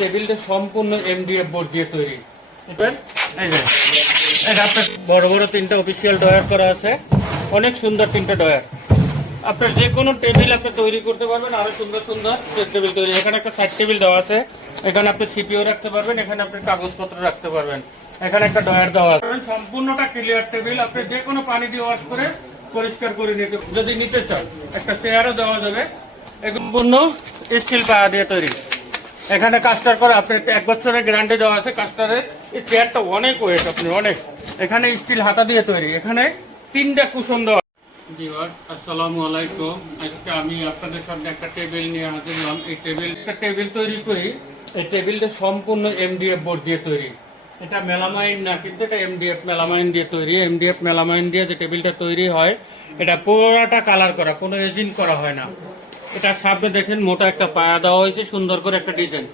টেবিলটা সম্পূর্ণ MDF board দিয়ে তৈরি। এই যে এটা আপনার বড় বড় তিনটা অফিসিয়াল ডয়ার করা আছে, অনেক সুন্দর তিনটা ডয়ার। আপনার যে কোনো টেবিল আপনি তৈরি করতে পারবেন, আরো সুন্দর সুন্দর টেবিল তৈরি। এখানে একটা সাইড টেবিল দেওয়া আছে, এখানে আপনি সিপিও রাখতে পারবেন, এখানে আপনি কাগজপত্র রাখতে পারবেন, এখানে একটা ডয়ার দেওয়া আছে। সম্পূর্ণটা ক্লিয়ার টেবিল, আপনি যে কোনো পানি দিয়ে ওয়াশ করে পরিষ্কার করে নিতে, যদি নিতে চান একটা চেয়ারও দেওয়া যাবে। সম্পূর্ণ স্টিল পায়া দিয়ে তৈরি। এখানে কাস্টার করে আপনি 1 বছরের গ্যারান্টি দেওয়া আছে কাস্টারের। এই চেয়ারটা অনেক ওয়েট, আপনি অনেক। এখানে স্টিল হাতা দিয়ে তৈরি, এখানে 3টা কুশন দেওয়া। আসসালামু আলাইকুম। আজকে আমি আপনাদের সামনে একটা টেবিল নিয়ে হাজির হলাম। এই টেবিল তৈরি করি। এই টেবিলটা সম্পূর্ণ এমডিএফ বোর্ড দিয়ে তৈরি। এটা মেলামাইন না, কিন্তু এটা এমডিএফ মেলামাইন দিয়ে তৈরি। এমডিএফ মেলামাইন দিয়ে যে টেবিলটা তৈরি হয়, এটা পুরোটা কালার করা, কোনো এজিং করা হয় না। এটা সামনে দেখেন মোটা একটা পায়া দেওয়া হয়েছে, সুন্দর করে একটা ডিজাইন।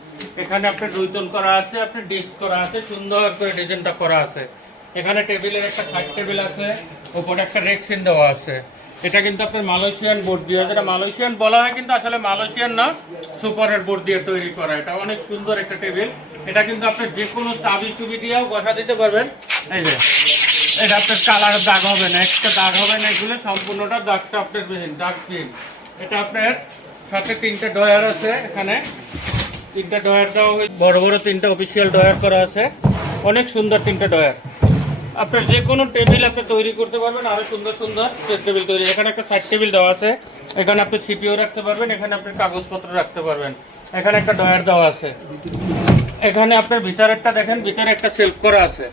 এখানে আপনার রুইতন করা আছে, আপনার ডিস্ক করা আছে, সুন্দর করে ডিজাইনটা করা আছে। এখানে টেবিলের একটা সাইড টেবিল আছে, উপরে একটা রেক্সিন দেওয়া আছে। এটা কিন্তু আপনার মালয়েশিয়ান বোর্ড দিয়ে, যেটা মালয়েশিয়ান বলা হয় কিন্তু আসলে মালয়েশিয়ান না, সুপারের বোর্ড দিয়ে তৈরি করা। এটা অনেক সুন্দর একটা টেবিল। এটা কিন্তু আপনার যে কোনো চাবি চুবি দিয়েও বসা দিতে পারবেন। এই যে এটা আপনার কালারের দাগ হবে না, একটা দাগ হবে না, এগুলো সম্পূর্ণটা দাগটা আপনার দাগ ক্লিন। এটা আপনার সাথে 3টা ডয়ার আছে, এখানে 3টা ডয়ার দেওয়া হয়েছে, বড় বড় 3টা অফিসিয়াল ডয়ার করা আছে, অনেক সুন্দর 3টা ডয়ার। আপনার যে কোনো টেবিল আপনি তৈরি করতে পারবেন, আরো সুন্দর সুন্দর টেবিল তৈরি। এখানে একটা সাইড টেবিল দেওয়া আছে, এখানে আপনি সিপিও রাখতে পারবেন, এখানে আপনি কাগজপত্র রাখতে পারবেন, এখানে একটা ডয়ার দেওয়া আছে। এখানে আপনার ভিতরেরটা দেখেন, ভিতরে একটা সেলফ করা আছে।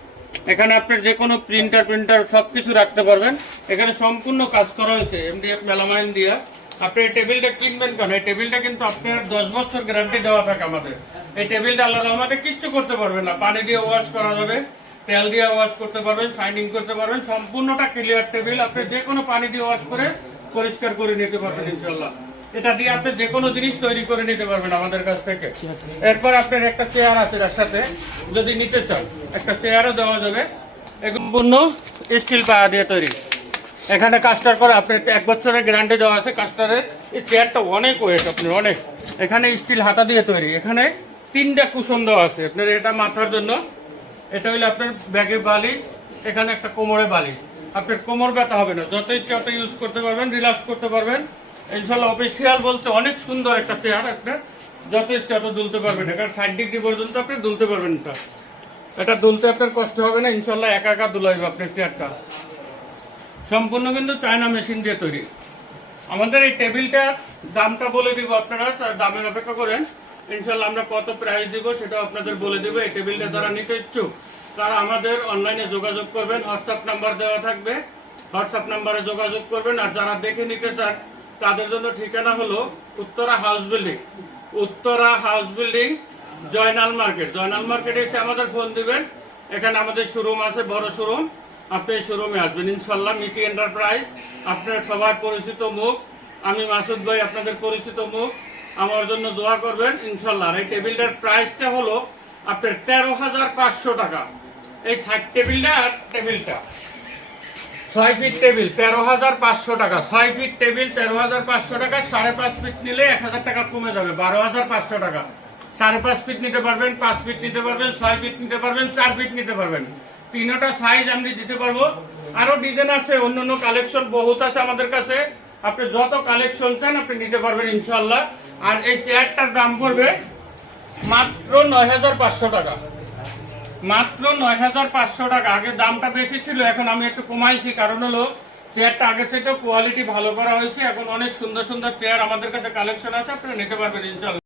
এখানে আপনার যে কোনো প্রিন্টার সবকিছু রাখতে পারবেন। এখানে সম্পূর্ণ কাজ করা হয়েছে এমডিএফ মেলামাইন দিয়ে। আপনি এই টেবিলটা কিনবেন কেন? এই টেবিলটা কিন্তু আপনার 10 বছর গ্যারান্টি দেওয়া থাকে আমাদের। এই টেবিলটা আল্লাহর রহমতে কিচ্ছু করতে পারবেন না, পানি দিয়ে ওয়াশ করা যাবে, তেল দিয়ে ওয়াশ করতে পারবেন, শাইনিং করতে পারবেন। সম্পূর্ণটা ক্লিয়ার টেবিল, আপনি যে কোনো পানি দিয়ে ওয়াশ করে পরিষ্কার করে নিতে পারবেন ইনশাল্লাহ। এটা দিয়ে আপনি যে কোনো জিনিস তৈরি করে নিতে পারবেন আমাদের কাছ থেকে। এরপর আপনার একটা চেয়ার আছে এর সাথে, যদি নিতে চান একটা চেয়ারও দেওয়া যাবে। সম্পূর্ণ স্টিল পায়া দিয়ে তৈরি। এখানে কাস্টার করে আপনি 1 বছরের গ্যারান্টি দেওয়া আছে কাস্টারের। এই চেয়ারটা অনেক ওয়েট, আপনি অনেক। এখানে স্টিল হাতা দিয়ে তৈরি, এখানে 3টা কুশন দেওয়া আছে আপনার। এটা মাথার জন্য, এটা হইলে আপনার ব্যাগে বালিশ, এখানে একটা কোমরে বালিশ। আপনার কোমর ব্যথা হবে না, যত ইচ্ছা তত ইউজ করতে পারবেন, রিল্যাক্স করতে পারবেন ইনশাল্লাহ। অফিসিয়াল বলতে অনেক সুন্দর একটা চেয়ার, আপনার যত ইচ্ছা তত দুলতে পারবেন। এখানে 60 ডিগ্রি পর্যন্ত আপনি দুলতে পারবেন। এটা দুলতে আপনার কষ্ট হবে না ইনশাল্লাহ, একা একা দুলাইবে আপনার চেয়ারটা। সম্পূর্ণ কিন্তু চায়না মেশিন দিয়ে তৈরি। আমাদের এই টেবিলটার দামটা বলে দিব, আপনারা দামের অপেক্ষা করেন ইনশাল্লাহ। আমরা কত প্রাইস দিব সেটা আপনাদের বলে দেবো। এই টেবিলটা যারা নিতে ইচ্ছুক তারা আমাদের অনলাইনে যোগাযোগ করবেন, হোয়াটসঅ্যাপ নাম্বার দেওয়া থাকবে, হোয়াটসঅ্যাপ নাম্বারে যোগাযোগ করবেন। আর যারা দেখে নিতে চান তাদের জন্য ঠিকানা হলো Uttara house building Joynal market. Joynal মার্কেটে এসে আমাদের ফোন দিবেন। এখানে আমাদের শোরুম আছে, বড় শোরুম। আপনি এই শোরুমে আসবেন ইনশাল্লাহ। মিটি এন্টারপ্রাইজ আপনার সবার পরিচিত মুখ, আমি মাসুদ ভাই আপনাদের পরিচিত মুখ। আমার জন্য দোয়া করবেন ইনশাল্লাহ। আর এই টেবিলটার প্রাইসটা হলো আপনার 13,500 টাকা। এই সাইড টেবিলটা আর টেবিলটা 6 ফিট টেবিল 13,500 টাকা। 6 ফিট টেবিল 13,500 টাকা। 5.5 ফিট নিলে 1,000 টাকা কমে যাবে, 12,500 টাকা। 5.5 ফিট নিতে পারবেন, 5 ফিট নিতে পারবেন, 6 ফিট নিতে পারবেন, 4 ফিট নিতে পারবেন। 3টা সাইজ আমি দিতে পারবো। আরো ডিজাইন আছে, অন্যান্য কালেকশন বহুত আছে আমাদের কাছে। আপনি যত কালেকশন চান আপনি নিতে পারবেন ইনশাল্লাহ। আর এই চেয়ারটার দাম পড়বে মাত্র 9,500 টাকা, মাত্র 9,500 টাকা। আগে দামটা বেশি ছিল, এখন আমি একটু কমাইছি, কারণ হলো চেয়ারটা আগের থেকে কোয়ালিটি ভালো করা হয়েছে। এখন অনেক সুন্দর সুন্দর চেয়ার আমাদের কাছে কালেকশন আছে, আপনারা নিতে পারবেন ইনশাল্লাহ।